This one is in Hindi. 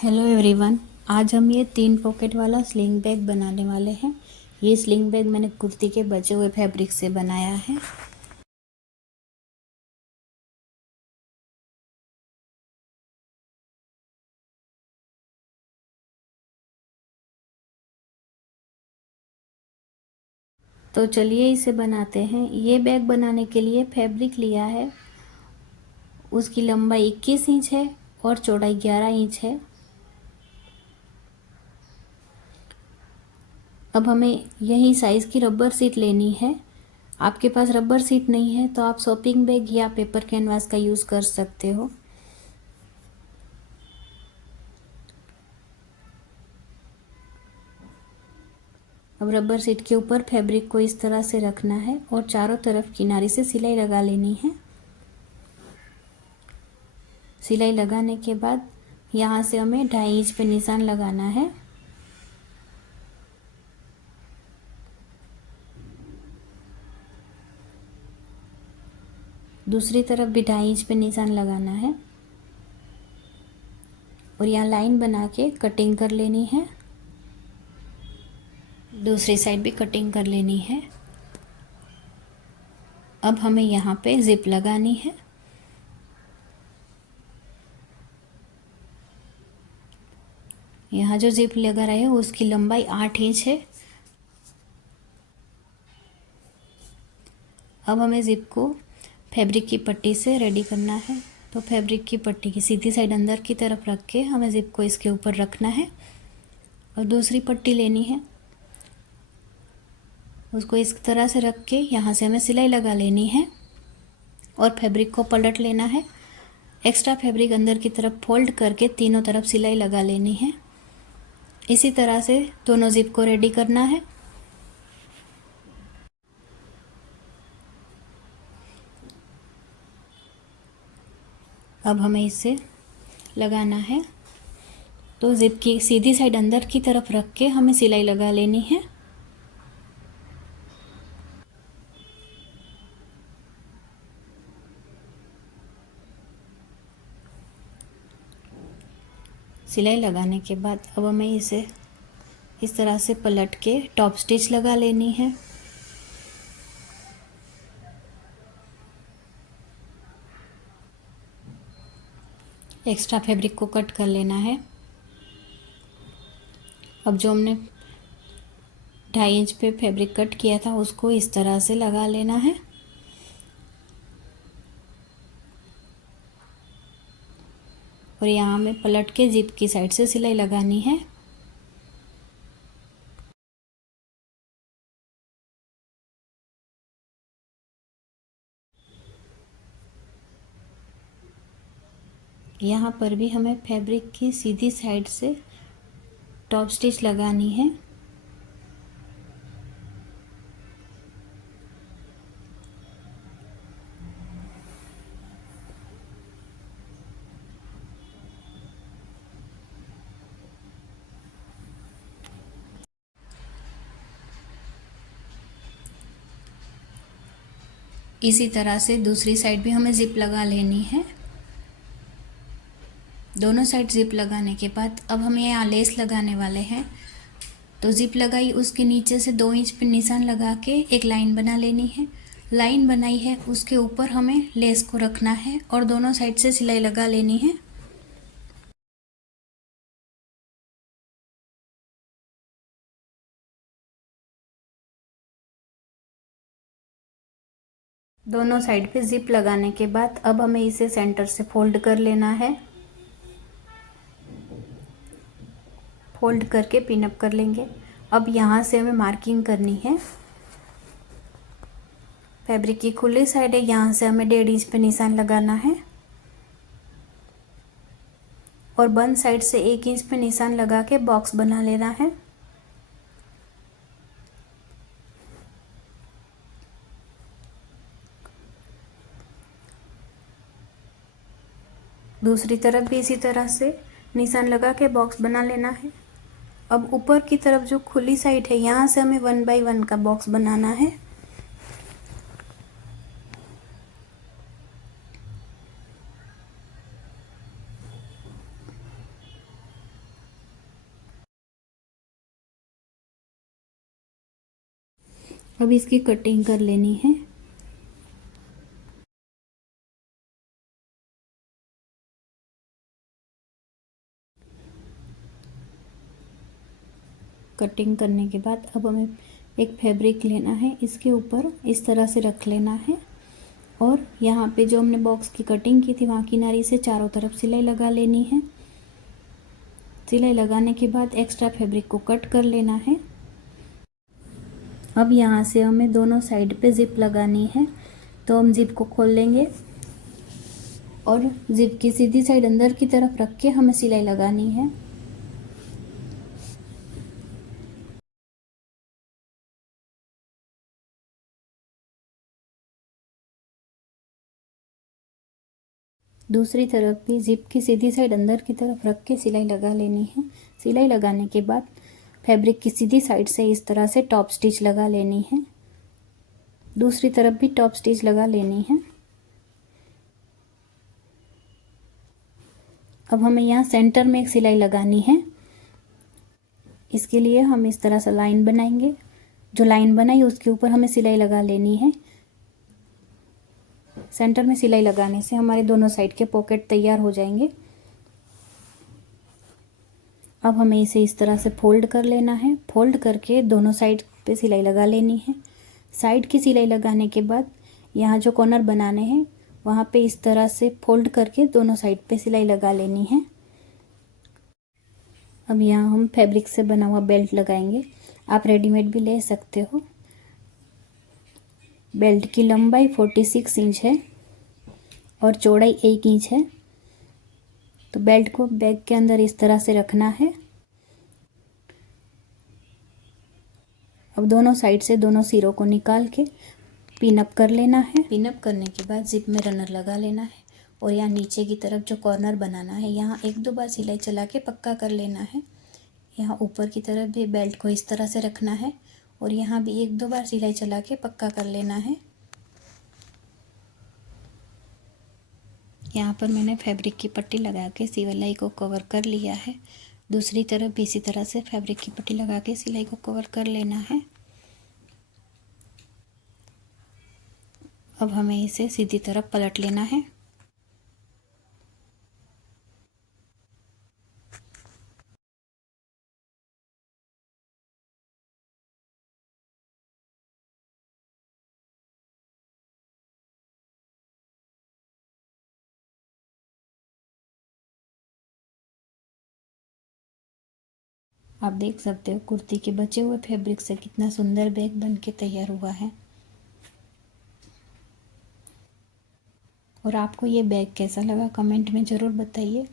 Hello everyone. आज हम ये 3 पॉकेट वाला स्लिंग बैग बनाने वाले हैं। ये स्लिंग बैग मैंने कुर्ती के बचे हुए फैब्रिक से बनाया है। तो चलिए इसे बनाते हैं। ये बैग बनाने के लिए फैब्रिक लिया है, उसकी लंबाई 21 इंच है और चौड़ाई 11 इंच है। अब हमें यही साइज़ की रबर शीट लेनी है। आपके पास रबर शीट नहीं है तो आप शॉपिंग बैग या पेपर कैनवास का यूज़ कर सकते हो। अब रबर शीट के ऊपर फैब्रिक को इस तरह से रखना है और चारों तरफ किनारे से सिलाई लगा लेनी है। सिलाई लगाने के बाद यहाँ से हमें 2.5 इंच पे निशान लगाना है। दूसरी तरफ भी 2.5 इंच पे निशान लगाना है और यहाँ लाइन बना के कटिंग कर लेनी है। दूसरी साइड भी कटिंग कर लेनी है। अब हमें यहाँ पे जिप लगानी है। यहाँ जो जिप लगा रहे हैं उसकी लंबाई 8 इंच है। अब हमें जिप को फैब्रिक की पट्टी से रेडी करना है। तो फैब्रिक की पट्टी की सीधी साइड अंदर की तरफ रख के हमें जिप को इसके ऊपर रखना है और दूसरी पट्टी लेनी है, उसको इस तरह से रख के यहाँ से हमें सिलाई लगा लेनी है और फैब्रिक को पलट लेना है। एक्स्ट्रा फैब्रिक अंदर की तरफ फोल्ड करके तीनों तरफ सिलाई लगा लेनी है। इसी तरह से दोनों जिप को रेडी करना है। अब हमें इसे लगाना है तो जिप की सीधी साइड अंदर की तरफ रख के हमें सिलाई लगा लेनी है। सिलाई लगाने के बाद अब हमें इसे इस तरह से पलट के टॉप स्टिच लगा लेनी है। एक्स्ट्रा फैब्रिक को कट कर लेना है। अब जो हमने 2.5 इंच पे फैब्रिक कट किया था उसको इस तरह से लगा लेना है। और यहाँ हमें पलट के जिप की साइड से सिलाई लगानी है। यहाँ पर भी हमें फैब्रिक की सीधी साइड से टॉप स्टिच लगानी है। इसी तरह से दूसरी साइड भी हमें जिप लगा लेनी है। दोनों साइड जिप लगाने के बाद अब हम यहाँ लेस लगाने वाले हैं। तो जिप लगाई, उसके नीचे से 2 इंच पे निशान लगा के एक लाइन बना लेनी है। लाइन बनाई है उसके ऊपर हमें लेस को रखना है और दोनों साइड से सिलाई लगा लेनी है। दोनों साइड पे जिप लगाने के बाद अब हमें इसे सेंटर से फोल्ड कर लेना है। फोल्ड करके पिन अप कर लेंगे। अब यहाँ से हमें मार्किंग करनी है। फैब्रिक की खुली साइड है, यहाँ से हमें 1.5 इंच पे निशान लगाना है और बंद साइड से 1 इंच पे निशान लगा के बॉक्स बना लेना है। दूसरी तरफ भी इसी तरह से निशान लगा के बॉक्स बना लेना है। अब ऊपर की तरफ जो खुली साइड है यहाँ से हमें 1 बाई 1 का बॉक्स बनाना है। अब इसकी कटिंग कर लेनी है। कटिंग करने के बाद अब हमें एक फैब्रिक लेना है, इसके ऊपर इस तरह से रख लेना है और यहाँ पे जो हमने बॉक्स की कटिंग की थी वहाँ किनारी से चारों तरफ सिलाई लगा लेनी है। सिलाई लगाने के बाद एक्स्ट्रा फैब्रिक को कट कर लेना है। अब यहाँ से हमें दोनों साइड पे जिप लगानी है, तो हम जिप को खोल लेंगे और जिप की सीधी साइड अंदर की तरफ रख के हमें सिलाई लगानी है। दूसरी तरफ भी जिप की सीधी साइड अंदर की तरफ रख के सिलाई लगा लेनी है। सिलाई लगाने के बाद फैब्रिक की सीधी साइड से इस तरह से टॉप स्टिच लगा लेनी है। दूसरी तरफ भी टॉप स्टिच लगा लेनी है। अब हमें यहाँ सेंटर में एक सिलाई लगानी है। इसके लिए हम इस तरह से लाइन बनाएंगे, जो लाइन बनाई उसके ऊपर हमें सिलाई लगा लेनी है। सेंटर में सिलाई लगाने से हमारे दोनों साइड के पॉकेट तैयार हो जाएंगे। अब हमें इसे इस तरह से फोल्ड कर लेना है। फोल्ड करके दोनों साइड पे सिलाई लगा लेनी है। साइड की सिलाई लगाने के बाद यहाँ जो कॉर्नर बनाने हैं वहाँ पे इस तरह से फोल्ड करके दोनों साइड पे सिलाई लगा लेनी है। अब यहाँ हम फैब्रिक से बना हुआ बेल्ट लगाएंगे। आप रेडीमेड भी ले सकते हो। बेल्ट की लंबाई 46 इंच है और चौड़ाई 1 इंच है। तो बेल्ट को बैग के अंदर इस तरह से रखना है। अब दोनों साइड से दोनों सिरों को निकाल के पिन अप कर लेना है। पिन अप करने के बाद जिप में रनर लगा लेना है और यहाँ नीचे की तरफ जो कॉर्नर बनाना है यहाँ 1-2 बार सिलाई चला के पक्का कर लेना है। यहाँ ऊपर की तरफ भी बेल्ट को इस तरह से रखना है और यहाँ भी 1-2 बार सिलाई चला के पक्का कर लेना है। यहाँ पर मैंने फैब्रिक की पट्टी लगा के सिलाई को कवर कर लिया है। दूसरी तरफ भी इसी तरह से फैब्रिक की पट्टी लगा के सिलाई को कवर कर लेना है। अब हमें इसे सीधी तरफ पलट लेना है। आप देख सकते हो कुर्ती के बचे हुए फैब्रिक से कितना सुंदर बैग बन के तैयार हुआ है। और आपको ये बैग कैसा लगा कमेंट में ज़रूर बताइए।